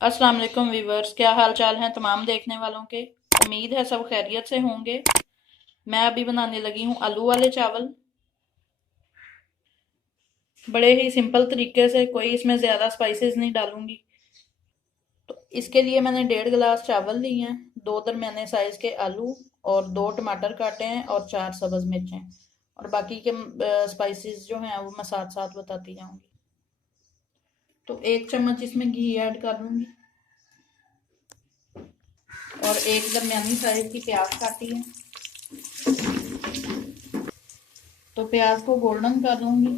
अस्सलाम वालेकुम वीवर्स, क्या हाल चाल हैं तमाम देखने वालों के। उम्मीद है सब खैरियत से होंगे। मैं अभी बनाने लगी हूँ आलू वाले चावल। बड़े ही सिंपल तरीके से, कोई इसमें ज़्यादा स्पाइसेस नहीं डालूंगी। तो इसके लिए मैंने 1.5 गिलास चावल लिए हैं, 2 दरमियाने साइज़ के आलू और 2 टमाटर काटे हैं और 4 सब्ज़ मिर्चें। और बाकी के स्पाइसेस जो हैं वो मैं साथ साथ बताती जाऊंगी। तो 1 चम्मच इसमें घी ऐड कर लूँगी और 1 दरमियानी साइज़ की प्याज काटी है। तो प्याज को गोल्डन कर लूँगी,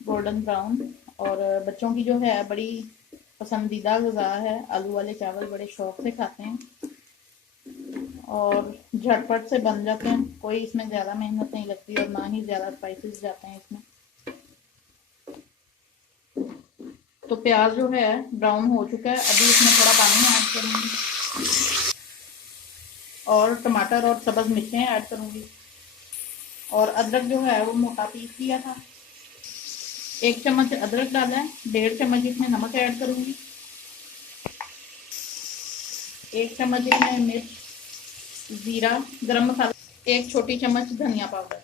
गोल्डन ब्राउन। और बच्चों की जो है बड़ी पसंदीदा ग़िज़ा है, आलू वाले चावल बड़े शौक़ से खाते हैं और झटपट से बन जाते हैं। कोई इसमें ज़्यादा मेहनत नहीं लगती और ना ही ज़्यादा स्पाइसेस जाते हैं इसमें। तो प्याज जो है ब्राउन हो चुका है, अभी इसमें थोड़ा पानी ऐड करूँगी और टमाटर और सब्ज़ मिर्चें ऐड करूँगी। और अदरक जो है वो मोटा पीस किया था, 1 चम्मच अदरक डाला है। 1.5 चम्मच इसमें नमक ऐड करूँगी, 1 चम्मच इसमें मिर्च, ज़ीरा, गरम मसाला, 1 छोटी चम्मच धनिया पाउडर।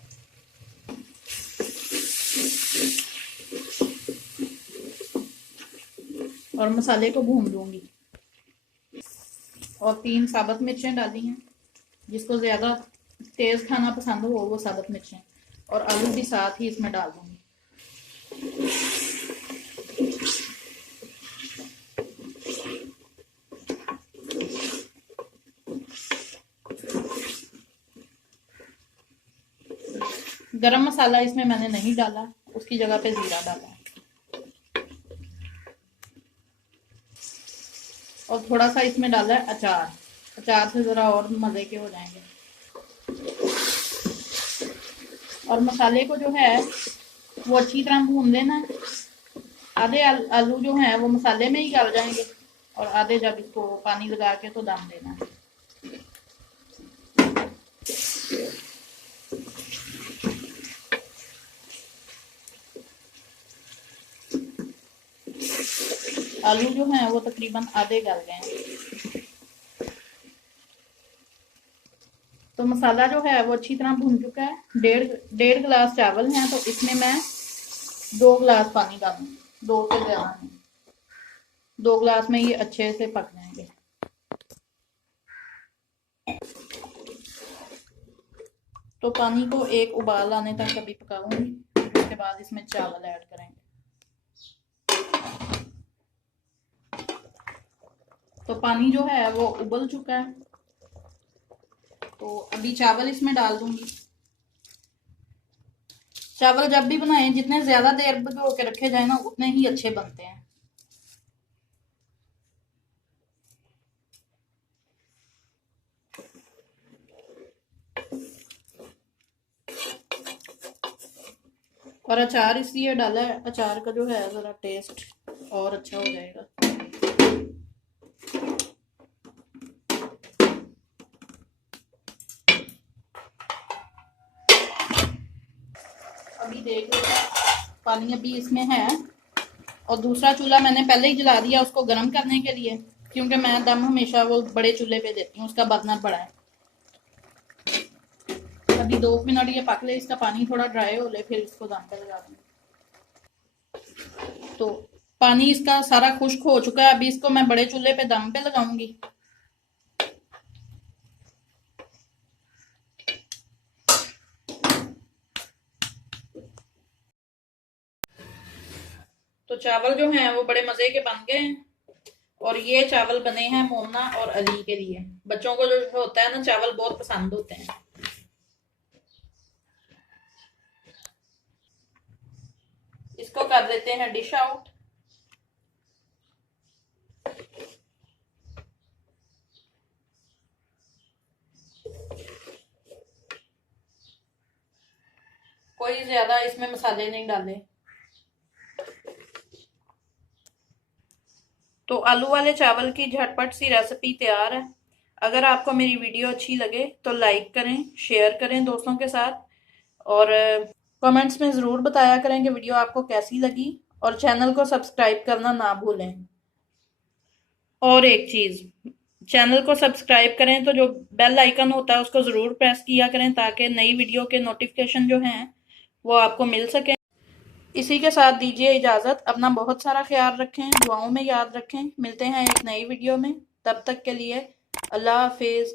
और मसाले को भून लूँगी। और 3 साबुत मिर्चें डाली हैं, जिसको ज़्यादा तेज़ खाना पसंद हो वो साबुत मिर्चें। और आलू भी साथ ही इसमें डाल दूँगी। गरम मसाला इसमें मैंने नहीं डाला, उसकी जगह पे ज़ीरा डाला। और थोड़ा सा इसमें डाला है अचार, अचार से ज़रा और मज़े के हो जाएंगे। और मसाले को जो है वो अच्छी तरह भून लेना है। आधे आलू जो हैं वो मसाले में ही गल जाएंगे और आधे जब इसको पानी लगा के तो दम देना है। आलू जो हैं वो तकरीबन आधे गल गए हैं। तो मसाला जो है वो अच्छी तरह भून चुका है। डेढ़ गिलास चावल हैं, तो इसमें मैं 2 गिलास पानी डालूंगी, 2 से ज़्यादा नहीं। 2 गिलास में ये अच्छे से पक जाएंगे। तो पानी को एक उबाल आने तक अभी पकाऊंगी, उसके बाद इसमें चावल ऐड करेंगे। तो पानी जो है वो उबल चुका है, तो अभी चावल इसमें डाल दूंगी। चावल जब भी बनाएं, जितने ज्यादा देर भिगो के रखे जाए ना उतने ही अच्छे बनते हैं। और अचार इसलिए डाला है, अचार का जो है जरा टेस्ट और अच्छा हो जाएगा। अभी देख लो, पानी अभी इसमें है। और दूसरा चूल्हा मैंने पहले ही जला दिया उसको गर्म करने के लिए, क्योंकि मैं दम हमेशा वो बड़े चूल्हे पे देती हूँ, उसका बर्नर बड़ा है। अभी 2 मिनट ये पक ले, इसका पानी थोड़ा ड्राई हो ले, फिर इसको दम पे लगा दूंगी। तो पानी इसका सारा खुश्क हो चुका है, अभी इसको मैं बड़े चूल्हे पे दम पे लगाऊंगी। तो चावल जो हैं वो बड़े मजे के बन गए हैं। और ये चावल बने हैं मोमना और अली के लिए। बच्चों को जो होता है ना, चावल बहुत पसंद होते हैं। इसको कर देते हैं डिश आउट। कोई ज्यादा इसमें मसाले नहीं डाले। तो आलू वाले चावल की झटपट सी रेसिपी तैयार है। अगर आपको मेरी वीडियो अच्छी लगे तो लाइक करें, शेयर करें दोस्तों के साथ। और कमेंट्स में ज़रूर बताया करें कि वीडियो आपको कैसी लगी। और चैनल को सब्सक्राइब करना ना भूलें। और एक चीज़, चैनल को सब्सक्राइब करें तो जो बेल आइकन होता है उसको ज़रूर प्रेस किया करें ताकि नई वीडियो के नोटिफिकेशन जो हैं वो आपको मिल सके। इसी के साथ दीजिए इजाज़त। अपना बहुत सारा ख्याल रखें, दुआओं में याद रखें। मिलते हैं एक नई वीडियो में, तब तक के लिए अल्लाह हाफिज़।